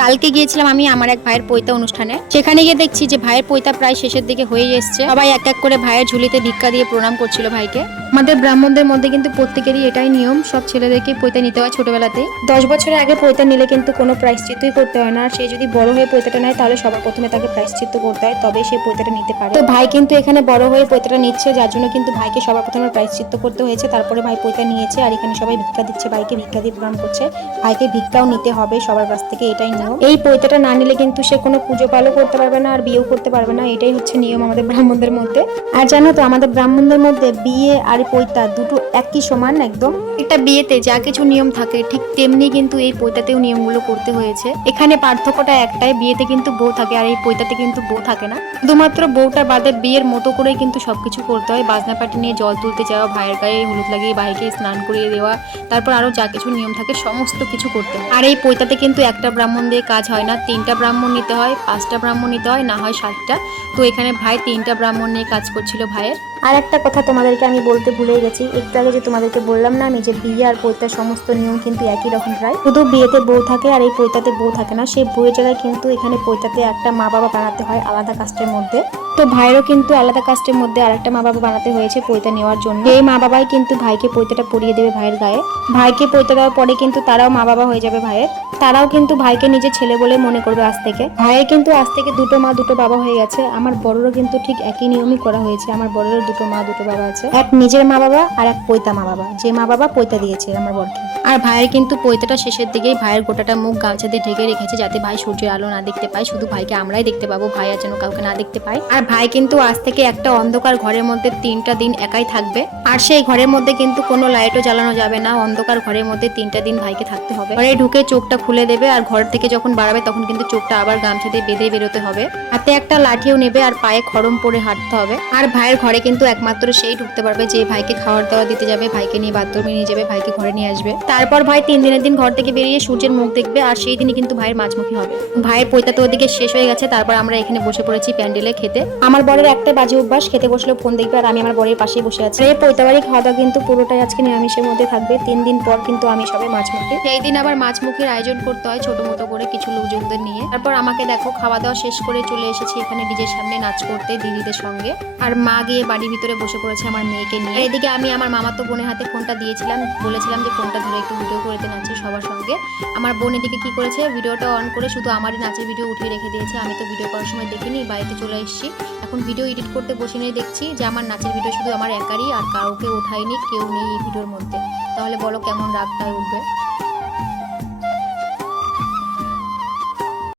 কালকে গিয়েছিলাম আমি আমার এক ভাইয়ের পৈতা অনুষ্ঠানে। সেখানে গিয়ে দেখছি যে ভাইয়ের পৈতা প্রায় শেষের দিকে হয়ে এসছে। সবাই এক এক করে ভাইয়ের ঝুলিতে ভিক্ষা দিয়ে প্রণাম করছিল ভাইকে। আমাদের ব্রাহ্মণদের মধ্যে কিন্তু প্রত্যেকেরই এটাই নিয়ম, সব ছেলেদেরকে পৈতা নিতে হয় ছোটবেলাতেই। 10 বছরের আগে পৈতা নিলে কিন্তু কোনো প্রায়শ্চিত্তই করতে হয় না। আর সে যদি বড় হয়ে পৈতাটা নেয় তাহলে সবার প্রথমে তাকে প্রায়শ্চিত্ত করতে হয়, তবে সে পৈতাটা নিতে পারে। তো ভাই কিন্তু এখানে বড় হয়ে পৈতাটা নিচ্ছে, যার জন্য কিন্তু ভাইকে সবার প্রথমে প্রায়শ্চিত্ত করতে হয়েছে। তারপরে ভাই পৈতা নিয়েছে আর এখানে সবাই ভিক্ষা দিচ্ছে, ভাইকে ভিক্ষা দিয়ে প্রণাম করছে। ভাইকে ভিক্ষাও নিতে হবে সবার কাছ থেকে, এটাই নিয়ম। এই পৈতাটা না নিলে কিন্তু সে কোনো পুজো পালও করতে পারবে না আর বিয়েও করতে পারবে না, এটাই হচ্ছে নিয়ম আমাদের ব্রাহ্মণদের মধ্যে। আর জানো তো আমাদের ব্রাহ্মণদের মধ্যে বিয়ে আর পৈতা দুটো একই সমান একদম। এটা বিয়েতে যা কিছু নিয়ম থাকে ঠিক তেমনি কিন্তু এই পৈতাতেও নিয়মগুলো করতে হয়েছে। এখানে পার্থক্যটা একটাই, বিয়েতে কিন্তু বউ থাকে আর এই পৈতাতে কিন্তু বউ থাকে না। শুধুমাত্র বউটা বাদে বিয়ের মতো করেই কিন্তু সবকিছু করতে হয়। বাজনা পাটি নিয়ে জল তুলতে যাওয়া, ভাইয়ের গায়ে হলুদ লাগিয়ে ভাইকে স্নান করিয়ে দেওয়া, তারপর আরো যা কিছু নিয়ম থাকে সমস্ত কিছু করতে হয়। আর এই পৈতাতে কিন্তু একটা ব্রাহ্মণ দিয়ে কাজ হয় না, 3টা ব্রাহ্মণ নিতে হয়, 5টা ব্রাহ্মণ নিতে হয়, না হয় 7টা। তো এখানে ভাই 3টা ব্রাহ্মণ নিয়ে কাজ করছিল ভাইয়ের। আর একটা কথা তোমাদেরকে আমি বলতে ভুলে গেছি, একটু আগে যে তোমাদেরকে বললাম না আমি যে বিয়ে আর পৈতার সমস্ত নিয়ম কিন্তু একই রকম প্রায়, শুধু বিয়েতে বউ থাকে আর এই পৈতাতে বউ থাকে না। সেই বউয়ের জায়গায় কিন্তু এখানে পৈতাতে একটা মা বাবা বানাতে হয় আলাদা কাস্টের মধ্যে। তো ভাইয়েরও কিন্তু আলাদা কাস্টের মধ্যে আর একটা মা বাবা বানাতে হয়েছে পৈতা নেওয়ার জন্য। এই মা বাবাই কিন্তু ভাইকে পৈতাটা পরিয়ে দেবে ভাইয়ের গায়ে। ভাইকে পৈতা দেওয়ার পরে কিন্তু তারাও মা বাবা হয়ে যাবে ভাইয়ের। তারাও কিন্তু ভাইকে নিজের ছেলে বলে মনে করবে আজ থেকে। ভাইয়ের কিন্তু আজ থেকে 2টো মা 2টো বাবা হয়ে গেছে। আমার বড়রও কিন্তু ঠিক একই নিয়মই করা হয়েছে। আমার বড়রও 2টো মা 2টো বাবা আছে, এক নিজের মা বাবা আর এক পৈতা মা বাবা, যে মা বাবা পৈতা দিয়েছে আমার বরকে। আর ভাইয়ের কিন্তু পৈতাটা শেষের দিকেই ভাইয়ের গোটাটা মুখ গামছা দিয়ে ঢেকে রেখেছে, যাতে ভাই সূর্যের আলো না দেখতে পায়, শুধু ভাইকে আমরাই দেখতে পাবো, ভাই আর যেন কাউকে না দেখতে পায়। আর ভাই কিন্তু আজ থেকে একটা অন্ধকার ঘরের মধ্যে 3টা দিন একাই থাকবে। আর সেই ঘরের মধ্যে কিন্তু কোনো লাইটও জ্বালানো যাবে না, অন্ধকার ঘরের মধ্যে 3টা দিন ভাইকে থাকতে হবে। ঘরে ঢুকে চোখটা খুলে দেবে আর ঘর থেকে যখন বাড়াবে তখন কিন্তু চোখটা আবার গামছা দিয়ে বেঁধে বেরোতে হবে। হাতে একটা লাঠিও নেবে আর পায়ে খড়ম পরে হাঁটতে হবে। আর ভাইয়ের ঘরে কিন্তু একমাত্র সেই ঢুকতে পারবে যে ভাইকে খাওয়ার দাওয়া দিতে যাবে, ভাইকে নিয়ে বাথরুমে নিয়ে যাবে, ভাইকে ঘরে নিয়ে আসবে। তারপর ভাই 3 দিনের দিন ঘর থেকে বেরিয়ে সূর্যের মুখ দেখবে আর সেই দিনই কিন্তু ভাইয়ের মাঝমুখী হবে। ভাইয়ের পৈতা তো ওদিকে শেষ হয়ে গেছে, তারপর আমরা এখানে বসে পড়েছি প্যান্ডেলে খেতে। আমার বরের একটা বাজে অভ্যাস, খেতে বসলেও ফোন দেখবে আর আমি আমার বরের পাশেই বসে আছি। এই পৈতা বাড়ি খাওয়া দাওয়া কিন্তু পুরোটাই আজকে নিরামিষের মধ্যে থাকবে। 3 দিন পর কিন্তু আমি সবে মাছমুখী। সেই দিন আবার মাছমুখীর আয়োজন করতে হয় ছোট মোটো করে কিছু লোকজনদের নিয়ে। তারপর আমাকে দেখো খাওয়া দাওয়া শেষ করে চলে এসেছি এখানে ডিজের সামনে নাচ করতে দিদিদের সঙ্গে। আর মা গিয়ে বাড়ির ভিতরে বসে পড়েছে আমার মেয়েকে নিয়ে। এদিকে আমি আমার মামাতো বোনের হাতে ফোনটা দিয়েছিলাম, বলেছিলাম যে ফোনটা ধরে একটু ভিডিও করে নাচে সবার সঙ্গে। আমার বোন এদিকে কি করেছে, ভিডিওটা অন করে শুধু আমারই নাচের ভিডিও উঠিয়ে রেখে দিয়েছে। আমি তো ভিডিও করার সময় দেখিনি, বাড়িতে চলে এসেছি। এখন ভিডিও এডিট করতে বসে নিয়ে দেখছি যে আমার নাচের ভিডিও শুধু আমার একারই, আর কাউকে ওঠাইনি, কেউ নেই এই ভিডিওর মধ্যে। তাহলে বলো কেমন রাগটায় উঠবে।